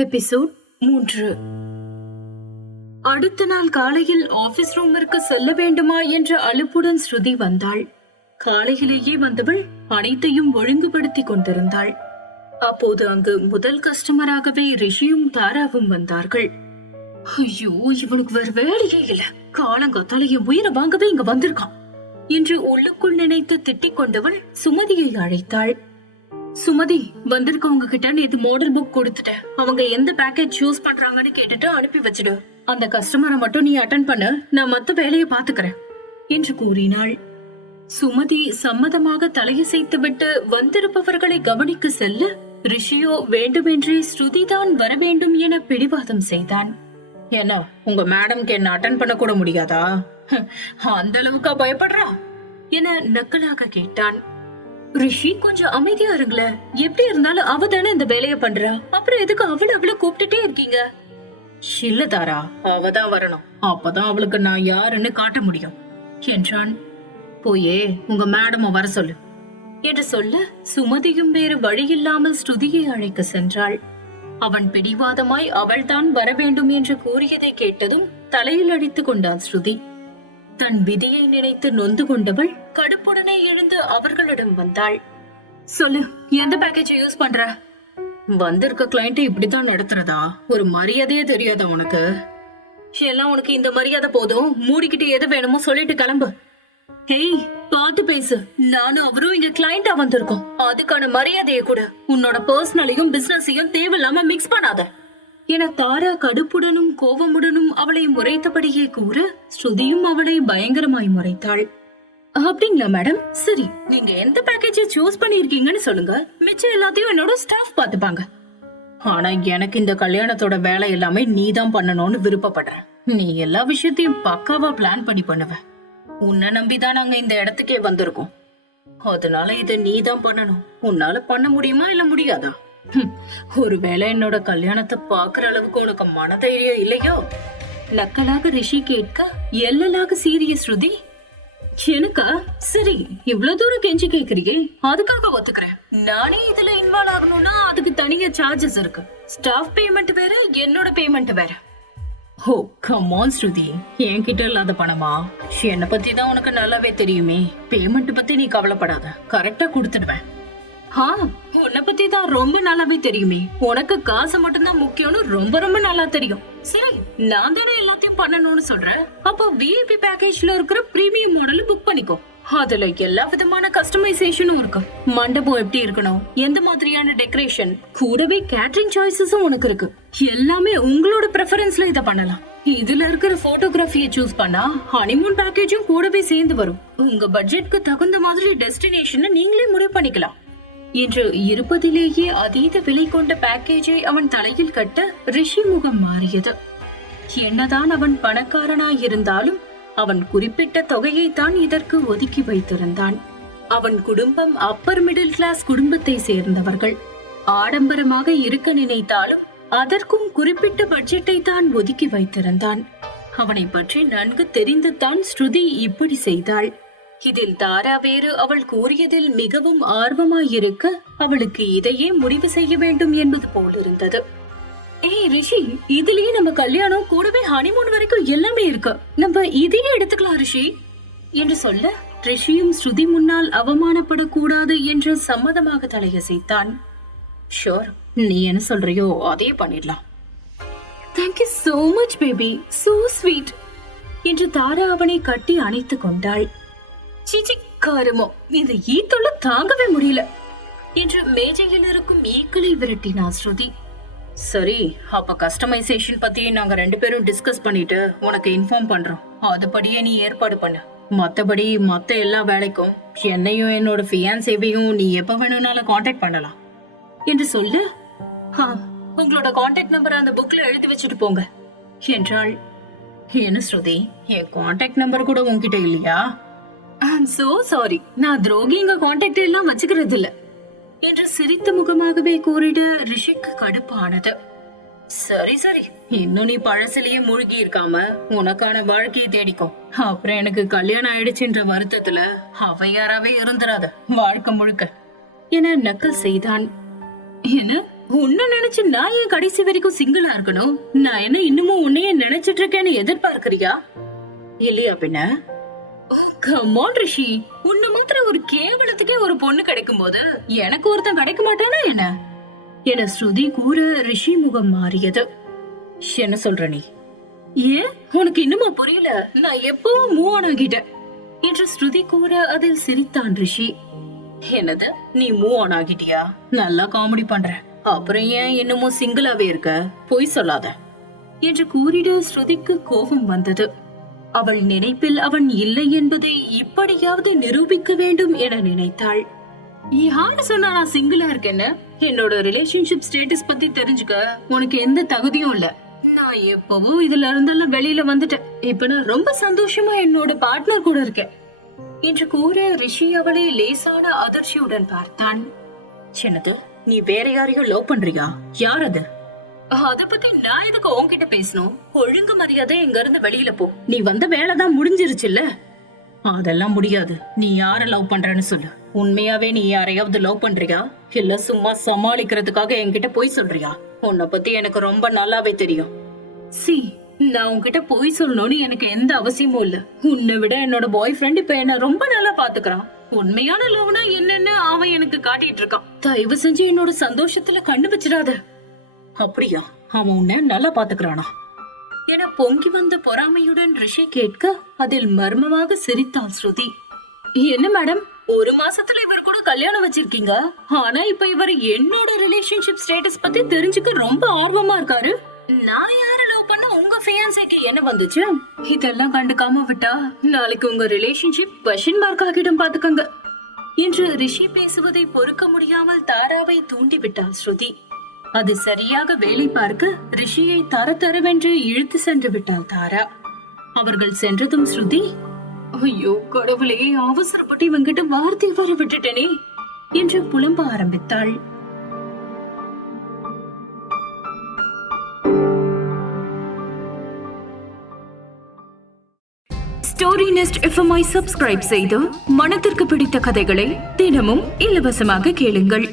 Episode 3. அடுத்த நாள் காலையில் ஆபீஸ் ரூமிற்கு செல்ல வேண்டுமா என்ற அலுப்புடன் ஸ்ருதி வந்தாள். காலையிலேயே வந்தவள் அனைத்தையும் ஒழுங்குபடுத்தி கொண்டிருந்தாள். அப்போது அங்கு முதல் கஸ்டமராகவே ரிஷியும் தாராவும் வந்தார்கள். ஐயோ, இவனுக்கு வேற வேலையே இல்ல, காலங்காத்தால என் உயிரை வாங்கவே இங்க வந்திருக்கான் என்று உள்ளுக்குள் நினைத்து திட்டிக் கொண்டவள் சுமதியை அழைத்தாள். சுமதி, வந்திருக்கவங்க கிட்ட நேத்து மாடல் புக் கொடுத்துட்டேன். அவங்க எந்த பேக்கேஜ் சூஸ் பண்றாங்கன்னு கேட்டுட்டு அனுப்பி வச்சிடு. அந்த கஸ்டமரை மட்டும் நீ அட்டெண்ட் பண்ணு, நான் மத்த வேலையை பாத்துக்கிறேன் என்று கூறினாள். சுமதி சம்மதமாக தலையசைத்து விட்டு வந்திருப்பவர்களை கவனிக்க செல்ல, ரிஷியோ வேண்டுமென்றே ஸ்ருதிதான் வர வேண்டும் என பிடிவாதம் செய்தான். என்ன, உங்க மேடம்க்கு என்ன அட்டெண்ட் பண்ண கூட முடியாதா? அந்த அளவுக்கா பயப்படுறா என நக்கலாக கேட்டான். ரிஷி, கொஞ்சம் அமைதியா இருங்கள. எப்படி இருந்தாலும் அவ தானே இந்த வேலைய பண்றா, அப்புறம் எதுக்கு அவளை கூப்பிட்டுட்டே இருக்கீங்க? இல்ல தாரா, அவதான் வரணும், அப்பதான் அவளுக்கு நான் யாருன்னு காட்ட முடியும் என்றான். போயே உங்க மேடம் வர சொல்லு என்று சொல்ல, சுமதியும் வேறு வழியில்லாமல் ஸ்ருதியை அழைக்க சென்றாள். அவன் பிடிவாதமாய் அவள்தான் வர வேண்டும் என்று கூறியதை கேட்டதும் தலையில் அடித்துக் கொண்டாள் ஸ்ருதி. தன் விதியை நினைத்து நொந்து கொண்டவள் கடுப்புடனே எழுந்து அவர்களிடம் வந்தாள். சொல்லு, எந்த பேக்கேஜ் யூஸ் பண்ற? வந்திருக்க கிளைண்ட் இப்படித்தான் நடத்துறதா? ஒரு மரியாதையே தெரியாத உனக்கு? எல்லாம் உனக்கு இந்த மரியாதை போதும், மூடிக்கிட்டு எது வேணுமோ சொல்லிட்டு கிளம்பு. ஹேய், பாத்து பேசு. நானும் அவரும் இங்க கிளைண்டா வந்திருக்கோம், அதுக்கான மரியாதையை கூட. உன்னோட பர்சனலையும் பிசினஸையும் தேவையில்லாம மிக்ஸ் பண்ணாத என தாரா கடுப்புடனும் கோபமுடனும் அவளை முறைத்தபடியே கூற, ஸ்ருதியும் அவளை பயங்கரமாய் முறைத்தாள். அப்படிங்களா மேடம்? சரி, நீங்க எந்த பேக்கேஜை சூஸ் பண்ணிருக்கீங்கன்னு சொல்லுங்க, மிச்சம் எல்லாத்தையும் என்னோட ஸ்டாஃப் பாத்துப்பாங்க. ஆனா எனக்கு இந்த கல்யாணத்தோட வேலை எல்லாமே நீதான் பண்ணணும்னு விருப்பப்படுறேன். நீ எல்லா விஷயத்தையும் பக்காவா பிளான் பண்ணி பண்ணுவ. உன்னை நம்பிதான் நாங்க இந்த இடத்துக்கே வந்திருக்கோம், அதனால இதை நீதான் பண்ணணும். உன்னால பண்ண முடியுமா இல்ல முடியாதா? ஒருவேளை என்னோட கல்யாணத்தை பாக்குற அளவுக்கு உனக்கு மனதைரியம் இல்லையோ? நக்கலாக ரிஷி கேட்க, எல்லலாக சீரிய ஸ்ருதி. எனக்கா? சரி, இவ்வளவு தூரம் கெஞ்சி கேக்குறியே, அதுக்காக ஒத்துக்கிறேன். நானே இதுல இன்வால்வ் ஆகணும்னா அதுக்கு தனியா சார்ஜஸ் இருக்கு. ஸ்டாஃப் பேமெண்ட் வேற, என்னோட பேமெண்ட் வேற. ஓ கம் ஆன் ஸ்ருதி, என்கிட்ட இல்லாத பணமா? என்னை பத்தி தான் உனக்கு நல்லாவே தெரியுமே. பேமெண்ட் பத்தி நீ கவலைப்படாத, கரெக்டா கொடுத்துடுவேன். உன்னை பத்தி தான் ரொம்ப நல்லாவே தெரியுமே. உனக்கு காசு மட்டும்தான் முக்கியம்னு ரொம்ப ரொம்ப நல்லா தெரியும். சரி, நான் தானே எல்லாத்தையும் பண்ணணும்னு சொல்றேன். அப்போ விஐபி பேக்கேஜ்ல இருக்கிற பிரீமியம் மாடல் புக் பண்ணிக்கோ. அதுல எல்லா விதமான கஸ்டமைசேஷனும் இருக்கு. மண்டபம் எப்படி இருக்கணும், எந்த மாதிரியான டெக்கரேஷன், கூடவே கேட்டரிங் சாய்ஸஸும் உனக்கு இருக்கு. எல்லாமே உங்களோட பிரெஃபரன்ஸ்ல இத பண்ணலாம். இதுல இருக்கிற போட்டோகிராஃபியை சூஸ் பண்ணா ஹனிமூன் பேக்கேஜும் கூடவே சேர்ந்து வரும். உங்க பட்ஜெட்க்கு தகுந்த மாதிரி டெஸ்டினேஷனை நீங்களே முடிவு பண்ணிக்கலாம் என்று இருப்பதிலேயே அதீத விலை கொண்ட பேக்கேஜை அவன் தலையில் கட்ட ரிஷி முகம் மாறியது. என்னதான் அவன் பணக்காரனாயிருந்தாலும் அவன் குறிப்பிட்ட தொகையை தான் இதற்கு ஒதுக்கி வைத்திருந்தான். அவன் குடும்பம் அப்பர் மிடில் கிளாஸ் குடும்பத்தை சேர்ந்தவர்கள். ஆடம்பரமாக இருக்க நினைத்தாலும் அதற்கும் குறிப்பிட்ட பட்ஜெட்டை தான் ஒதுக்கி வைத்திருந்தான். அவனை பற்றி நன்கு தெரிந்துதான் ஸ்ருதி இப்படி செய்தாள். இதில் தாரா வேறு அவள் கூறியதில் மிகவும் ஆர்வமாயிருக்க, அவளுக்கு இதையே முடிவு செய்ய வேண்டும் என்பது போலிருந்தது. ஏய் ரிஷி, இதுலயே நம்ம கல்யாணம் கூடவே ஹனிமூன் வரைக்கும் எல்லாமே இருக்கு, நம்ம இதையே எடுத்துக்கலாம் ரிஷி என்று சொல்ல, ரிஷியும் ஸ்ருதி முன்னால் அவமானப்படக்கூடாது என்று சம்மதமாக தலையசைத்தான். ஷோர், நீ என்ன சொல்றியோ அதே பண்ணிடலாம். Thank you so much baby, so sweet என்று தாரா அவனை கட்டி அணைத்துக் கொண்டாள். சிச்சி காரமோ, இந்த ஈத்தொள்ள தாங்கவே முடியல என்று மேஜையில் இருக்கும் ஈக்களை விரட்டினா ஸ்ருதி. சரி, அப்ப கஸ்டமைசேஷன் பத்தி நாங்க 2 பேரும் டிஸ்கஸ் பண்ணிட்டு உனக்கு இன்ஃபார்ம் பண்றோம். அதுபடியே நீ ஏற்பாடு பண்ணு. மத்தபடி மத்த எல்லா வேலைக்கும் என்னையும் என்னோட ஃபியான்சேவையும் நீ எப்ப வேணும்னாலும் கான்டாக்ட் பண்ணலாம் என்று சொல்லு. உங்களோட கான்டாக்ட் நம்பர் அந்த புக்ல எழுதி வச்சுட்டு போங்க என்றாள். என்ன ஸ்ருதி, என் கான்டாக்ட் நம்பர் கூட உன்கிட்ட இல்லையா? ஐம் சோ சாரி, நான் துரோகிங்க கான்டாக்ட் எல்லாம் வச்சுக்கிறது இல்ல என்று சிரித்த முகமாகவே கூறிட ரிஷிக்கு கடுப்பானது. சரி சரி, இன்னும் நீ பழசிலேயே மூழ்கி இருக்காம உனக்கான வாழ்க்கையை தேடிக்கோ. அப்புறம் எனக்கு கல்யாணம் ஆயிடுச்சுன்ற வருத்தத்துல அவையாராவே இருந்துராத வாழ்க்கை முழுக்க என நக்கல் செய்தான். என்ன உன்னை நினைச்சு நான் ஏன் கடைசி வரைக்கும் சிங்கிளா இருக்கணும்? நான் என்ன இன்னமும் உன்னையே நினைச்சிட்டு இருக்கேன்னு எதிர்பார்க்கறியா? இல்லையா பின்ன? கம் ஆன் ரிஷி, உன்னை மாத்திரம் ஒரு கேவலத்துக்கே ஒரு பொண்ணு கிடைக்கும் போது எனக்கு ஒருத்தன் கிடைக்க மாட்டானா என்ன? என ஸ்ருதி கூற ரிஷி முகம் மாறியது. என்ன சொல்ற நீ? ஏன் உனக்கு இன்னுமா புரியல? நான் எப்பவும் மூவ் ஆன் ஆகிட்டேன் என்று ஸ்ருதி கூற அதில் சிரித்தான் ரிஷி. என்னது, நீ மூவ் ஆன் ஆகிட்டியா? நல்லா காமெடி பண்ற. அப்புறம் ஏன் இன்னமும் சிங்கிளாவே இருக்க? பொய் சொல்லாத என்று கூறிட ஸ்ருதிக்கு கோபம் வந்தது. அவள் நினைப்பில் அவன் இல்லை என்பதை இப்படியாவது நிரூபிக்க வேண்டும் என நினைத்தாள். யாரு சொன்னா நான் சிங்கிளா இருக்கேன்னு? என்னோட ரிலேஷன்ஷிப் ஸ்டேட்டஸ் பத்தி தெரிஞ்சுக்க உனக்கு எந்த தகுதியும் இல்ல. நான் எப்பவும் இதுல இருந்தெல்லாம் வெளியில வந்துட்டேன். இப்ப நான் ரொம்ப சந்தோஷமா என்னோட பார்ட்னர் கூட இருக்கேன் என்று கூற ரிஷி அவளை லேசான அதிர்ச்சியுடன் பார்த்தான். சின்னது, நீ வேற யாரையும் லவ் பண்றியா? யார் அது? அத பத்தி நான் எதுக்கு உன்கிட்ட பேசணும்? ஒழுங்கு மரியாதை இங்க இருந்து வெளியில போ. நீ வந்த வேலைதான் முடிஞ்சிருச்சுல்ல. அதெல்லாம் முடியாது. நீ யார லவ் பண்றன்னு சொல்லு. உண்மையாவே நீ யாரையாவது லவ் பண்றியா இல்ல சும்மா சமாளிக்கிறதுக்காக என்கிட்ட போய் சொல்றியா? உன்னை பத்தி எனக்கு ரொம்ப நல்லாவே தெரியும். சி, நான் உன்கிட்ட போய் சொல்லணும்னு எனக்கு எந்த அவசியமும் இல்ல. உன்னை விட என்னோட பாய் ஃப்ரெண்ட் இப்ப என்ன ரொம்ப நல்லா பாத்துக்கிறான். உண்மையான லவ்னா என்னன்னு அவன் எனக்கு காட்டிட்டு இருக்கான். தயவு செஞ்சு என்னோட சந்தோஷத்துல கண்ணு வச்சிடாத. அப்படியா? அவன் உன்னை நல்லா பாத்துக்கிறானா என பொங்கி வந்த பொறாமையுடன் ரிஷி கேட்க அதில் மர்மமாக சிரித்தாள் ஸ்ருதி. என்ன மேடம், ஒரு மாசத்துல இவர் கூட கல்யாணம் வச்சிருக்கீங்க, ஆனா இப்ப இவர் என்னோட ரிலேஷன்ஷிப் ஸ்டேட்டஸ் பத்தி தெரிஞ்சுக்க ரொம்ப ஆர்வமா இருக்காரு. நான் யார லவ் பண்ண உங்க ஃபியான்ஸேக்கு என்ன வந்துச்சு? இதெல்லாம் கண்டுக்காம விட்டா நாளைக்கு உங்க ரிலேஷன்ஷிப் क्वेश्चन மார்க் ஆகிடும் பாத்துக்கங்க என்று ரிஷி பேசுவதை பொறுக்க முடியாமல் தாராவை தூண்டி விட்டாள் ஸ்ருதி. அது சரியாக வேலை பார்க்க ரிஷியை தரதரவென்று இழுத்து சென்று விட்டாள் தாரா. அவர்கள் சென்றதும் ஸ்ருதி, ஐயோ கடவுளே, அவசரப்பட்டு இவங்கிட்ட வார்த்தை வர விட்டுட்டேனே என்று புலம்ப ஆரம்பித்தாள். ஸ்டோரி நெஸ்ட் எஃப்எம்ஐ சப்ஸ்கிரைப் செய்து மனதிற்கு பிடித்த கதைகளை தினமும் இலவசமாக கேளுங்கள்.